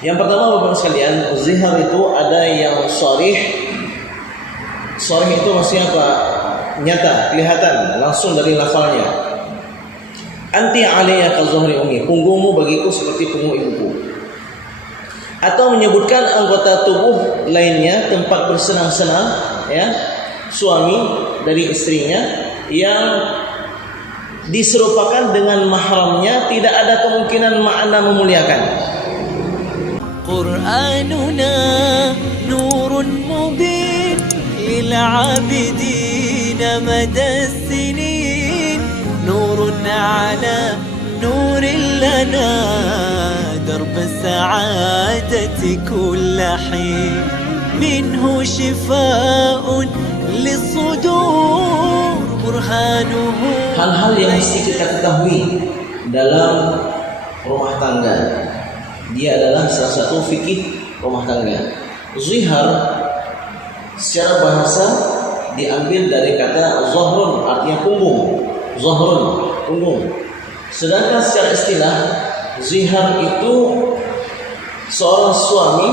Yang pertama Bapak sekalian, zihar itu ada yang sharih. Sharih itu maksudnya apa? Nyata, kelihatan, langsung dari lafalnya. Anti alayya ka zuhri ummi, punggungmu bagiku seperti punggung ibuku. Atau menyebutkan anggota tubuh lainnya, tempat bersenang-senang, ya, suami dari istrinya yang diserupakan dengan mahramnya, tidak ada kemungkinan makna memuliakan. Qur'anuna nurun mubin lil 'abidin madad sinin nurun 'ala nurin lana درب السعادة كل حين منه شفاء للصدور برهانه. Hal-hal yang mesti kita ketahui dalam rumah tangga, dia adalah salah satu fikih rumah tangga. Zihar secara bahasa diambil dari kata zahrun, artinya punggung. Zahrun, punggung. Sedangkan secara istilah, zihar itu seorang suami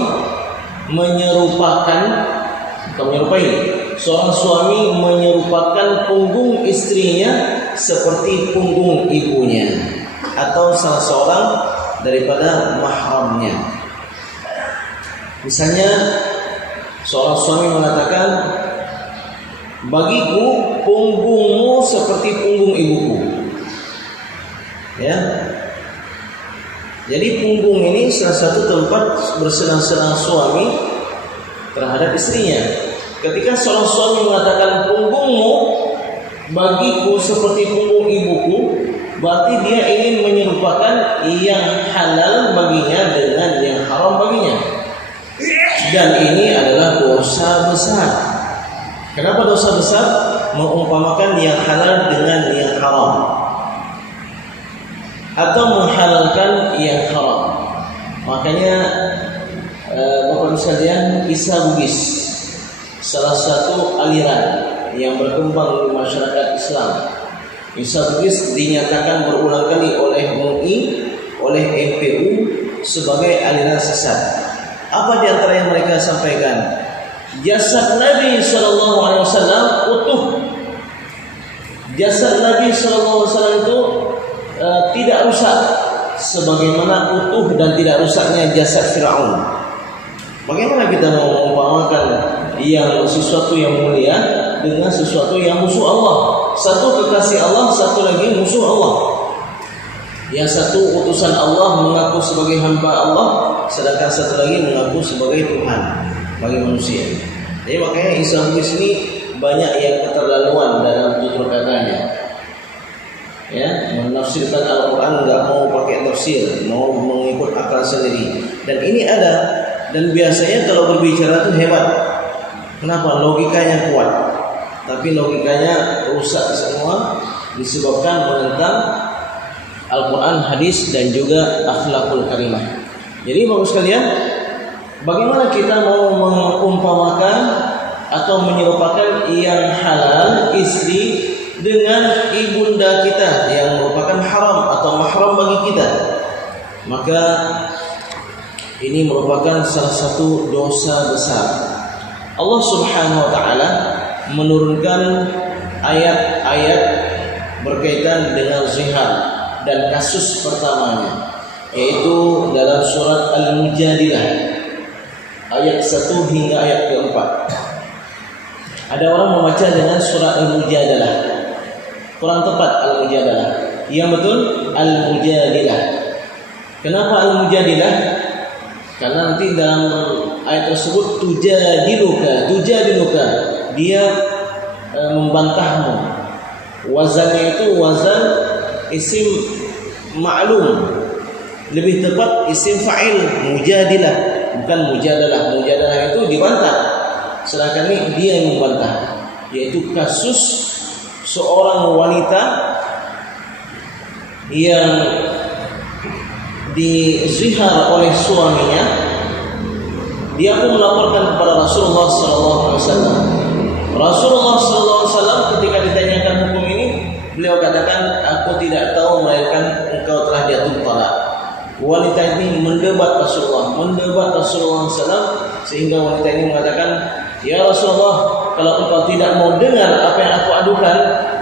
seorang suami menyerupakan punggung istrinya seperti punggung ibunya atau salah seorang daripada mahramnya. Misalnya seorang suami mengatakan, bagiku punggungmu seperti punggung ibuku. Ya. Jadi punggung ini salah satu tempat bersenang-senang suami terhadap istrinya. Ketika seorang suami mengatakan punggungmu bagiku seperti punggung ibuku, berarti dia ingin menyerupakan yang halal baginya dengan yang haram baginya. Dan ini adalah dosa besar. Kenapa dosa besar? Mengumpamakan yang halal dengan yang haram, atau menghalalkan yang haram. Makanya Bapak sekalian, Isa Bugis, salah satu aliran yang berkembang di masyarakat Islam. Isa Bugis dinyatakan berulang kali oleh MUI, oleh MPU sebagai aliran sesat. Apa di antara yang mereka sampaikan? Jasad Nabi SAW utuh. Jasad Nabi SAW itu tidak rusak sebagaimana utuh dan tidak rusaknya jasad Fir'aun. Bagaimana kita mau mengumpamakan yang sesuatu yang mulia dengan sesuatu yang musuh Allah? Satu kekasih Allah, satu lagi musuh Allah. Yang satu utusan Allah mengaku sebagai hamba Allah, sedangkan satu lagi mengaku sebagai Tuhan bagi manusia. Jadi makanya Isa Bugis ini banyak yang keterlaluan dalam tutur katanya. Ya, menafsirkan Al-Quran nggak mau pakai tafsir, mau mengikut akal sendiri. Dan ini ada, dan biasanya kalau berbicara itu hebat. Kenapa? Logikanya kuat, tapi logikanya rusak semua disebabkan menentang Al-Quran, hadis, dan juga akhlakul karimah. Jadi bagus sekalian, bagaimana kita mau mengumpamakan atau menyerupakan yang halal istri dengan ibunda kita yang merupakan haram atau mahram bagi kita? Maka ini merupakan salah satu dosa besar. Allah Subhanahu wa taala menurunkan ayat-ayat berkaitan dengan zihar dan kasus pertamanya, yaitu dalam surat Al-Mujadilah ayat 1 hingga ayat ke-4. Ada orang membaca dengan surat Al-Mujadalah. Kurang tepat Al-Mujadalah. Yang betul Al-Mujadilah. Kenapa Al-Mujadilah? Karena nanti dalam ayat tersebut tujadiluka, dia membantahmu. Wazannya itu wazan isim ma'lum. Lebih tepat isim fa'il, mujadilah, bukan mujadalah. Mujadalah itu dibantah. Sedangkan ini dia yang membantah, yaitu kasus seorang wanita yang dizihar oleh suaminya. Dia pun melaporkan kepada Rasulullah SAW. Rasulullah SAW ketika ditanyakan hukum ini, beliau katakan, aku tidak tahu melainkan engkau telah jatuh talak. Wanita ini mendebat Rasulullah SAW, sehingga wanita ini mengatakan, ya Rasulullah, kalau engkau tidak mau dengar apa yang aku adukan,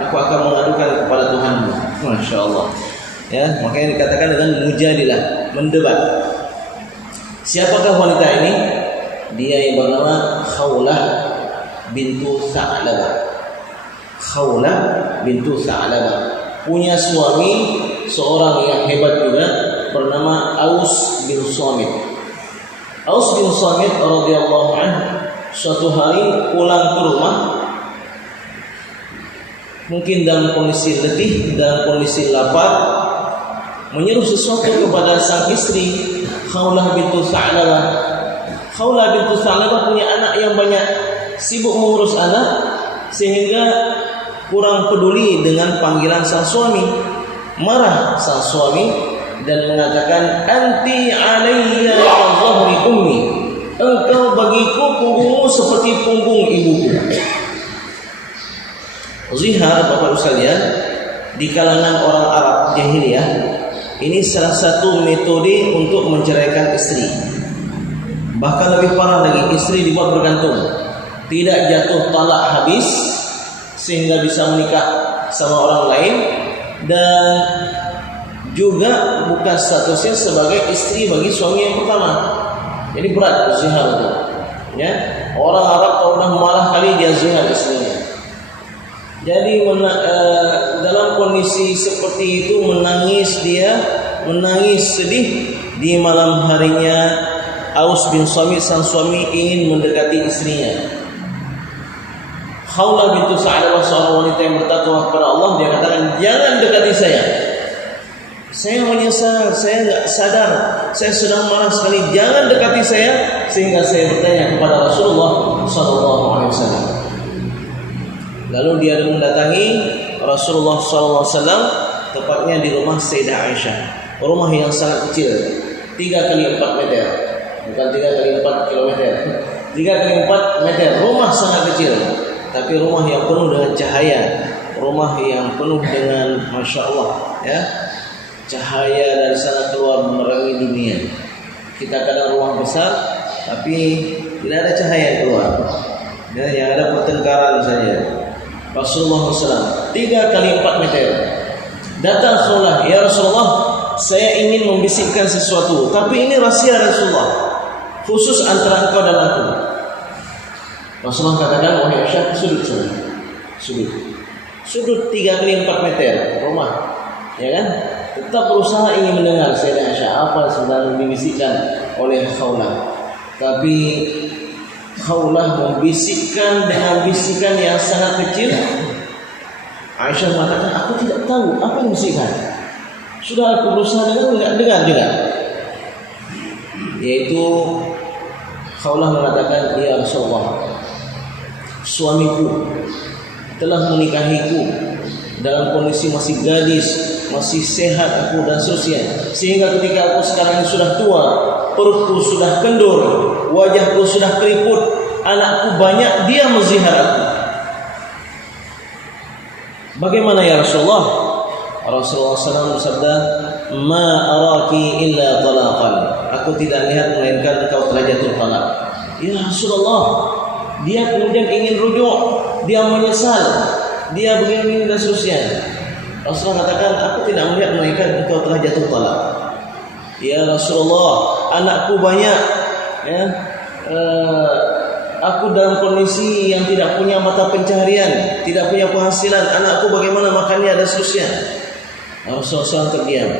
aku akan mengadukan kepada Tuhanmu. Masya Allah. Ya, makanya dikatakan dengan mujadilah, mendebat. Siapakah wanita ini? Dia yang bernama Khawlah bintu Tha'labah. Khawlah bintu Tha'labah punya suami seorang yang hebat juga, bernama Aus bin Samit. Aus bin Samit radhiyallahu anhu suatu hari pulang ke rumah, mungkin dalam kondisi letih, dalam kondisi lapar, menyuruh sesuatu kepada sang istri Khawlah bintu Tha'labah. Khawlah bintu Tha'labah punya anak yang banyak, sibuk mengurus anak sehingga kurang peduli dengan panggilan sang suami. Marah sang suami dan mengatakan, anti alayya ka dhahri ummi, engkau bagiku punggungmu seperti punggung ibuku. Zihar, Bapak sekalian, di kalangan orang Arab jahiliyah, ini salah satu metode untuk menceraikan istri. Bahkan lebih parah lagi, istri dibuat bergantung, tidak jatuh talak habis sehingga bisa menikah sama orang lain, dan juga bukan statusnya sebagai istri bagi suami yang pertama. Jadi berat zihar itu. Ya, orang Arab kalau udah marah kali dia zihar istrinya. Jadi dalam kondisi seperti itu menangis sedih di malam harinya. Aus bin Samit sang suami ingin mendekati istrinya. Khawlah bintu Tha'labah, seorang wanita yang bertakwa kepada Allah, dia katakan, jangan dekati saya. Saya menyesal, saya enggak sadar, saya sedang marah sekali. Jangan dekati saya. Sehingga saya bertanya kepada Rasulullah SAW. Lalu dia mendatangi Rasulullah SAW, tepatnya di rumah Sayyidah Aisyah. Rumah yang sangat kecil, 3x4 meter, bukan 3x4 kilometer, 3x4 meter. Rumah sangat kecil, tapi rumah yang penuh dengan cahaya, rumah yang penuh dengan Masya Allah, ya, cahaya dari sana keluar menerangi dunia. Kita kadang rumah besar, tapi tidak ada cahaya yang keluar, ya, yang ada pertengkaran saja. Rasulullah SAW 3x4 meter. Datang Khawlah, ya Rasulullah, saya ingin membisikkan sesuatu, tapi ini rahasia Rasulullah, khusus antara engkau dan aku. Rasulullah katakan, wahai Aisyah, sudut sana, sudut 3x4 meter rumah, ya kan? Tetap berusaha ingin mendengar Sayyidah Aisyah apa sedang dibisikkan oleh Khawlah. Tapi Khawlah membisikkan dengan bisikan yang sangat kecil. Aisyah mengatakan, aku tidak tahu apa yang bisikan. Sudah aku berusaha dengar juga. Yaitu Khawlah mengatakan, ya Rasulullah, suamiku telah menikahiku dalam kondisi masih gadis, masih sehat aku dan seterusnya, sehingga ketika aku sekarang ini sudah tua, perutku sudah kendur, wajahku sudah keriput, anakku banyak, dia menzihar aku. Bagaimana ya Rasulullah? Rasulullah SAW bersabda, ma araki illa talaqan, aku tidak lihat melainkan engkau telah jatuh talak. Ya Rasulullah, dia kemudian ingin rujuk, dia menyesal, dia begini dan seterusnya. Rasulullah katakan, aku tidak melihat melainkan engkau telah jatuh talak. Ya Rasulullah, anakku banyak, ya, aku dalam kondisi yang tidak punya mata pencaharian, tidak punya penghasilan, anakku bagaimana makannya dan seterusnya. Rasulullah terdiam,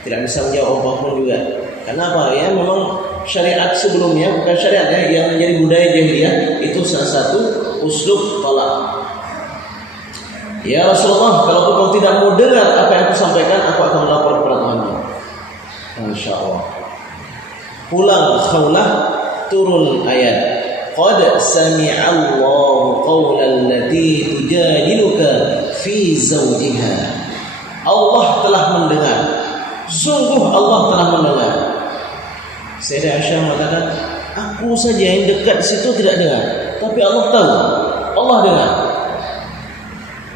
tidak bisa menjawab apapun juga. Kenapa? Ya, memang syariat sebelumnya, bukan syariat ya, yang menjadi budaya jahiliyah, itu salah satu uslub talak. Ya Rasulullah, kalau engkau tidak mau dengar apa yang aku sampaikan, aku akan melapor kepada Tuhanmu. Masya Allah. Pulang Khawlah, turun ayat, qad sami'allahu qawlan lati tujadiluka fi zawjiha. Allah telah mendengar, sungguh Allah telah mendengar. Sayyidah Aisyah mengatakan, aku saja yang dekat di situ tidak dengar, tapi Allah tahu, Allah dengar.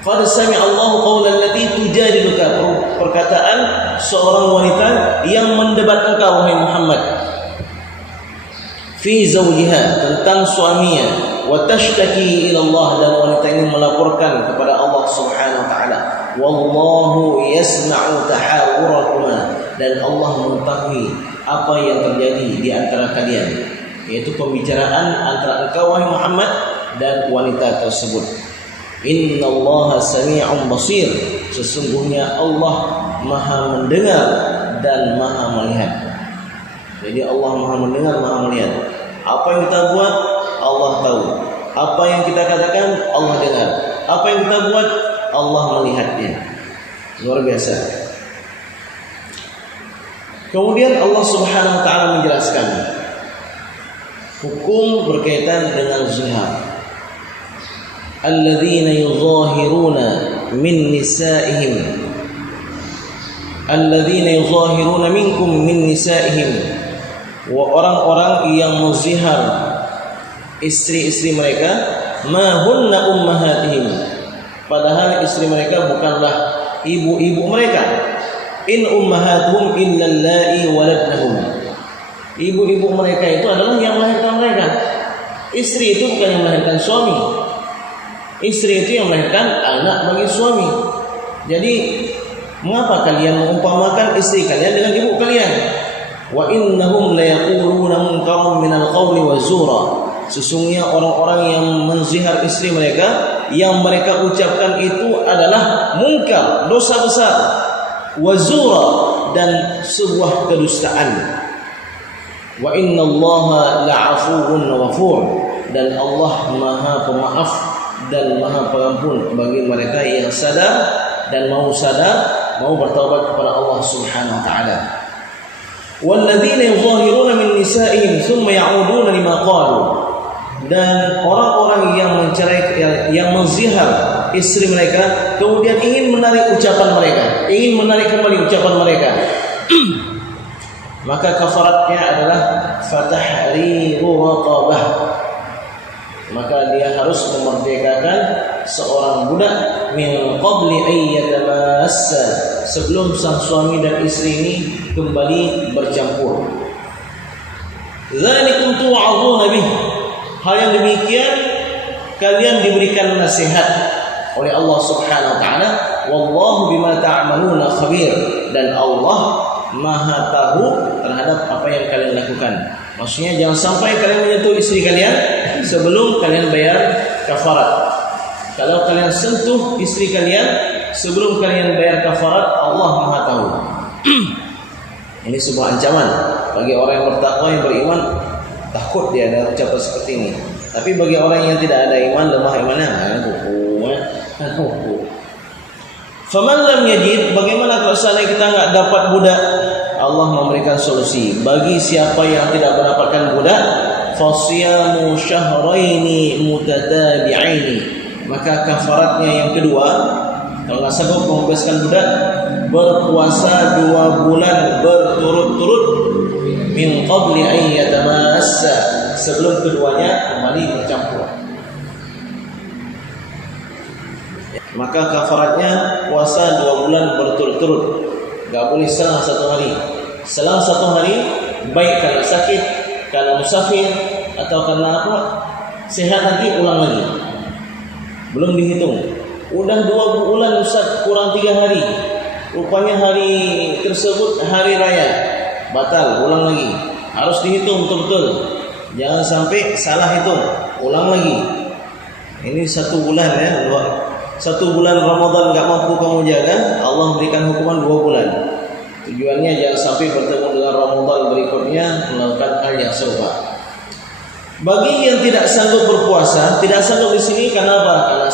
Qad sami'a Allahu qawlan allati tujadiluka, perkataan seorang wanita yang mendebat engkau wahai Muhammad, fi zawjiha, tentang suaminya, wa tashtaki ila Allah, dan wanita ini melaporkan kepada Allah Subhanahu wa taala. Wallahu yasma'u tahawurakuma, dan Allah mengetahui apa yang terjadi di antara kalian, yaitu pembicaraan antara engkau wahai Muhammad dan wanita tersebut. Innallaha sami'un basir, sesungguhnya Allah Maha mendengar dan Maha melihat. Jadi Allah Maha mendengar, Maha melihat. Apa yang kita buat Allah tahu. Apa yang kita katakan Allah dengar. Apa yang kita buat Allah melihatnya. Luar biasa. Kemudian Allah Subhanahu wa taala menjelaskan hukum berkaitan dengan zihar. Alladzina yuzahiruna min nisaihim, alladzina yuzahiruna minkum min nisaihim, wa orang-orang yang menzihar istri-istri mereka, ma hunna ummahatihim, padahal istri mereka bukanlah ibu-ibu mereka. In ummahatuhum illa allai waladnahum, ibu-ibu mereka itu adalah yang melahirkan mereka. Istri itu bukan yang melahirkan suami. Istri itu yang melahirkan anak bagi suami. Jadi mengapa kalian mengumpamakan istri kalian dengan ibu kalian? Wa innahum la yaquluna munkaran minal qawli wa zura, sesungguhnya orang-orang yang menzihar istri mereka, yang mereka ucapkan itu adalah mungkar, dosa besar, wa zura, dan sebuah kedustaan. Wa innallaha la'afuwun ghafur, dan Allah Maha Pemaaf dan Maha Pengampun bagi mereka yang sadar dan mau bertaubat kepada Allah Subhanahu wa taala. Walladzina yuzahiruna min nisa'ihim thumma ya'uduna lima qalu, dan orang-orang yang menzihar istri mereka kemudian ingin menarik ucapan mereka, ingin menarik kembali ucapan mereka, maka kafaratnya adalah fatahriru raqabah, maka dia harus memerdekakan seorang budak min qabli ayyatamassa, sebelum sang suami dan istri ini kembali bercampur. Dzalikum tu'aduna bih, hal yang demikian kalian diberikan nasihat oleh Allah Subhanahu wa taala. Wallahu bima ta'maluna khabir, dan Allah Maha tahu terhadap apa yang kalian lakukan. Maksudnya jangan sampai kalian menyentuh istri kalian sebelum kalian bayar kafarat. Kalau kalian sentuh istri kalian sebelum kalian bayar kafarat, Allah Maha tahu. Ini sebuah ancaman bagi orang yang bertakwa, yang beriman. Takut dia ada ucapan seperti ini. Tapi bagi orang yang tidak ada iman, lemah imannya, faman lam yajid, bagaimana kalau seandainya kita enggak dapat budak? Allah memberikan solusi. Bagi siapa yang tidak mendapatkan budak, fasiyamu syahraini mutatabi'aini, maka kafaratnya yang kedua, kalau enggak sanggup membebaskan budak, berpuasa 2 bulan berturut-turut min qabli an yatamassa, sebelum keduanya kembali bercampur. Maka kafaratnya puasa 2 bulan berturut-turut, enggak boleh selang 1 hari. Selang 1 hari, baik karena sakit, karena musafir, atau karena apa, sehat, nanti ulang lagi. Belum dihitung. Udah 2 bulan Ustaz, kurang 3 hari. Rupanya hari tersebut hari raya, batal, ulang lagi. Harus dihitung betul-betul. Jangan sampai salah hitung, ulang lagi. Ini 1 bulan ya, 1 bulan Ramadan enggak mampu kamu jaga, Allah berikan hukuman 2 bulan. Tujuannya jangan sampai bertemu dengan Ramadan berikutnya melakukan hal yang serupa. Bagi yang tidak sanggup berpuasa, tidak sanggup di sini karena apa? Karena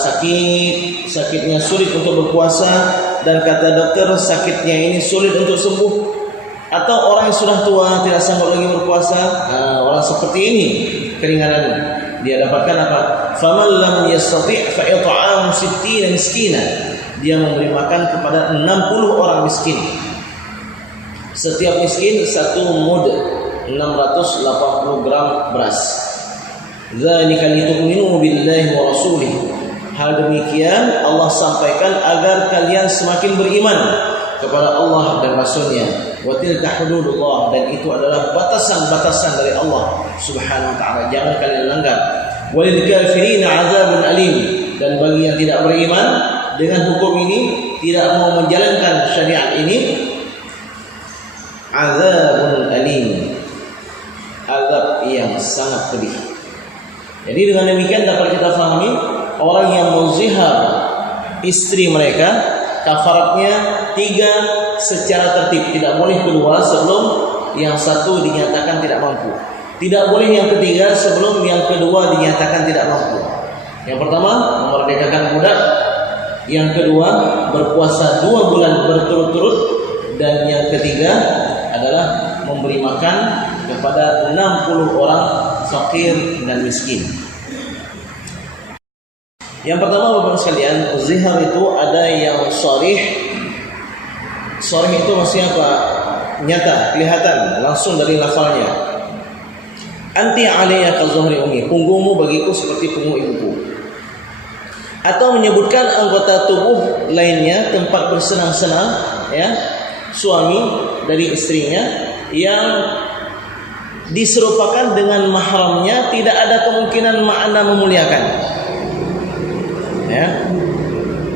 sakitnya sulit untuk berpuasa, dan kata dokter sakitnya ini sulit untuk sembuh. Atau orang yang sudah tua tidak sanggup lagi berpuasa, orang seperti ini keringanan dia dapatkan apa? Faman lam yastati' fa it'amu 60 miskina, dia memberi makan kepada 60 orang miskin. Setiap miskin 1 mud, 680 gram beras. Dzalika litu'minu billahi wa rasulih, Hal demikian Allah sampaikan agar kalian semakin beriman kepada Allah dan Rasulnya. Wa tilka hududullah, dan itu adalah batasan-batasan dari Allah Subhanahu wa taala, jangan kalian langgar. Walil kafirina azabun alim, dan bagi yang tidak beriman dengan hukum ini, tidak mau menjalankan syariat ini, azabun alim, azab yang sangat pedih. Jadi dengan demikian dapat kita fahami, orang yang menzihar istri mereka, kafaratnya 3 secara tertib. Tidak boleh kedua sebelum yang satu dinyatakan tidak mampu. Tidak boleh yang ketiga sebelum yang kedua dinyatakan tidak mampu. Yang pertama, memerdekakan budak. Yang kedua, berpuasa 2 bulan berturut-turut. Dan yang ketiga adalah memberi makan kepada 60 orang fakir dan miskin. Yang pertama, Bapak sekalian, zihar itu ada yang sharih. Sharih itu maksudnya apa? Nyata, kelihatan, langsung dari lafalnya. Anti alayya ka zuhri ummi, punggungmu bagiku seperti punggung ibuku. Atau menyebutkan anggota tubuh lainnya, tempat bersenang-senang, ya, suami dari istrinya yang diserupakan dengan mahramnya, tidak ada kemungkinan makna memuliakan. Ya,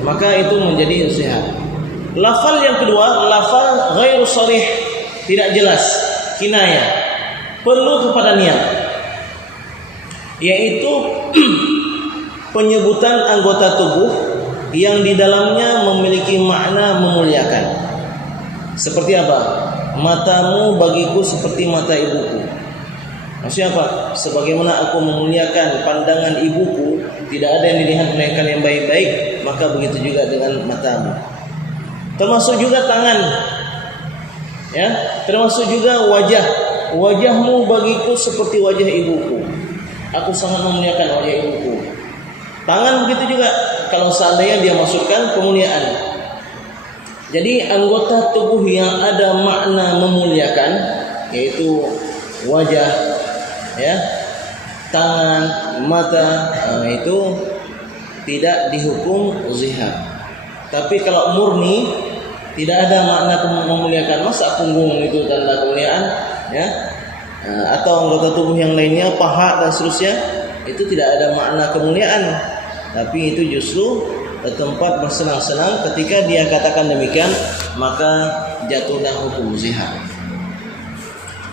maka itu menjadi zihar. Lafal yang kedua, lafal ghairu sharih, tidak jelas, kinayah, perlu kepada niat, yaitu penyebutan anggota tubuh yang di dalamnya memiliki makna memuliakan. Seperti apa? Matamu bagiku seperti mata ibuku. Maksudnya apa? Sebagaimana aku memuliakan pandangan ibuku, tidak ada yang dilihat melainkan yang baik-baik, maka begitu juga dengan matamu. Termasuk juga tangan, ya, termasuk juga wajah. Wajahmu bagiku seperti wajah ibuku. Aku sangat memuliakan wajah ibuku. Tangan begitu juga, kalau seandainya dia masukkan kemuliaan. Jadi anggota tubuh yang ada makna memuliakan, yaitu wajah, ya, tangan, mata, itu tidak dihukum zihar. Tapi kalau murni tidak ada makna memuliakan, masa punggung itu tanda kemuliaan, ya, atau anggota tubuh yang lainnya, paha dan seterusnya, itu tidak ada makna kemuliaan, tapi itu justru tempat bersenang-senang. Ketika dia katakan demikian, maka jatuhlah hukum zihar.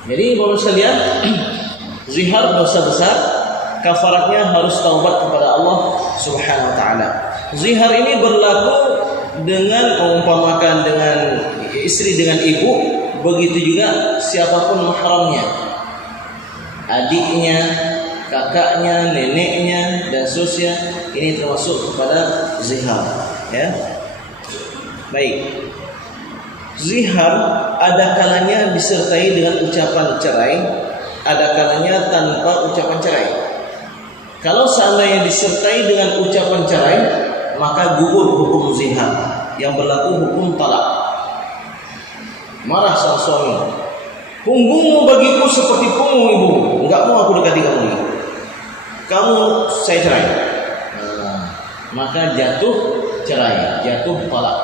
Jadi Bapak sekalian, zihar dosa besar, kafaratnya harus taubat kepada Allah Subhanahu wa taala. Zihar ini berlaku dengan mengumpamakan dengan istri dengan ibu, begitu juga siapapun mahramnya, adiknya, kakaknya, neneknya dan seterusnya, ini termasuk kepada zihar, ya. Baik. Zihar ada kalanya disertai dengan ucapan cerai, ada kalanya tanpa ucapan cerai. Kalau seandainya disertai dengan ucapan cerai, maka gugur hukum zihar, yang berlaku hukum talak. Marah sang suami, punggungmu bagiku seperti punggung ibumu, enggak mau aku dekati kamu lagi, kamu saya cerai. Maka jatuh cerai, jatuh talak,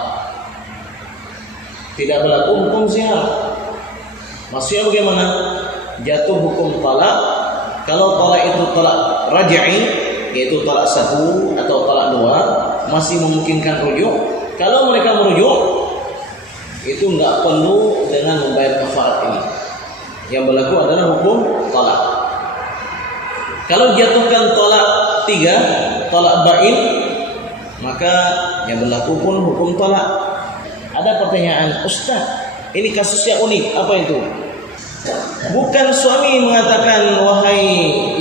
tidak berlaku hukum zihar. Maksudnya bagaimana? Jatuh hukum talak kalau talak itu talak raj'i, yaitu talak 1 atau talak 2, masih memungkinkan rujuk. Kalau mereka merujuk, itu enggak perlu dengan membayar kafarat ini. Yang berlaku adalah hukum talak. Kalau jatuhkan talak 3, talak bain, maka yang berlaku pun hukum talak. Ada pertanyaan, Ustaz, ini kasusnya unik, apa itu? Bukan suami mengatakan, wahai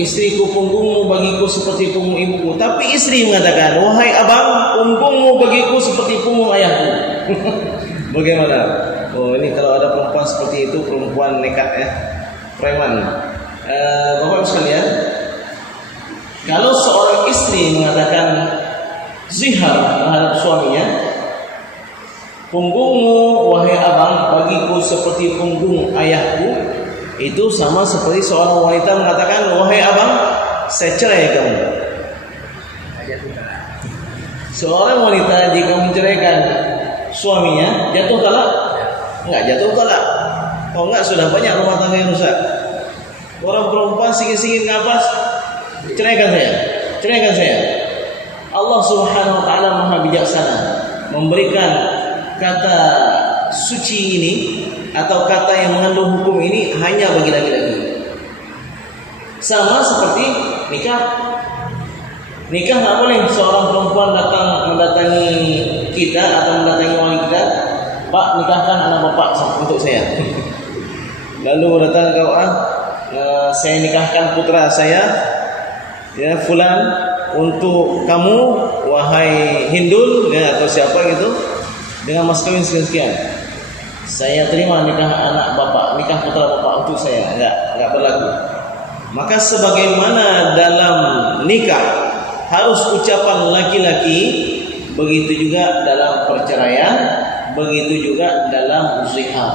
istriku, punggungmu bagiku seperti punggung ibuku, tapi istri mengatakan, wahai abang, punggungmu bagiku seperti punggung ayahku. Bagaimana? Oh, ini kalau ada perempuan seperti itu, perempuan nekat, ya, preman. Bapak sekalian, kalau seorang istri mengatakan zihar terhadap suaminya, punggungmu wahai abang bagiku seperti punggung ayahku, itu sama seperti seorang wanita mengatakan, wahai abang, saya cerai kamu. Seorang wanita jika menceraikan suaminya jatuh talak? Enggak jatuh talak. Oh enggak, sudah banyak rumah tangga yang rusak. Orang perempuan sikit-sikit ngapas, ceraikan saya, ceraikan saya. Allah Subhanahu wa taala Maha bijaksana memberikan kata suci ini atau kata yang mengandung hukum ini hanya bagi laki-laki. Sama seperti nikah. Nikah nggak boleh seorang perempuan datang mendatangi kita atau mendatangi wali kita, Pak, nikahkan anak bapak untuk saya. Lalu datang ke saya nikahkan putra saya, ya fulan, untuk kamu wahai Hindul, ya, atau siapa gitu, dengan mas kawin sekian. Saya terima nikah anak bapak, nikah putra bapak untuk saya. Enggak berlaku. Maka sebagaimana dalam nikah harus ucapan laki-laki, begitu juga dalam perceraian, begitu juga dalam zihar.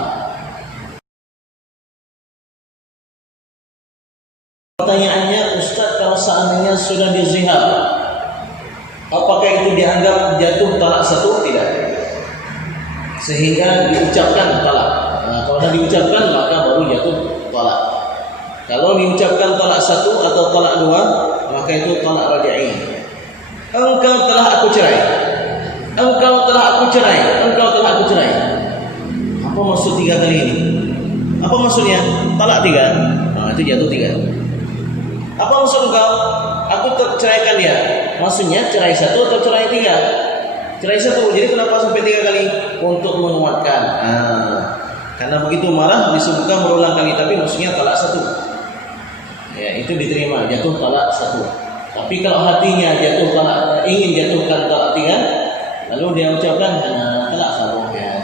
Pertanyaannya, Ustaz, kalau seandainya sudah dizihar, apakah itu dianggap jatuh talak satu? Tidak. Sehingga diucapkan talak. Nah, kalau sudah diucapkan maka baru jatuh talak. Kalau diucapkan talak satu atau talak dua, maka itu talak raj'i. Engkau telah aku cerai. Engkau telah aku cerai. Engkau telah aku cerai. Apa maksud 3 kali ini? Apa maksudnya? Talak 3. Nah, itu jatuh 3. Apa maksud engkau? Aku ceraikan dia. Maksudnya cerai 1 atau cerai 3? Cerai 1. Jadi kenapa sampai 3 kali? Untuk menguatkan. Karena begitu marah disebutkan berulang kali, tapi maksudnya talak 1. Ya, itu diterima, jatuh talak 1. Tapi kalau hatinya jatuh talak, ingin jatuhkan talak 3, lalu dia ucapkan talak 1, ya.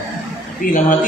Tapi dalam hati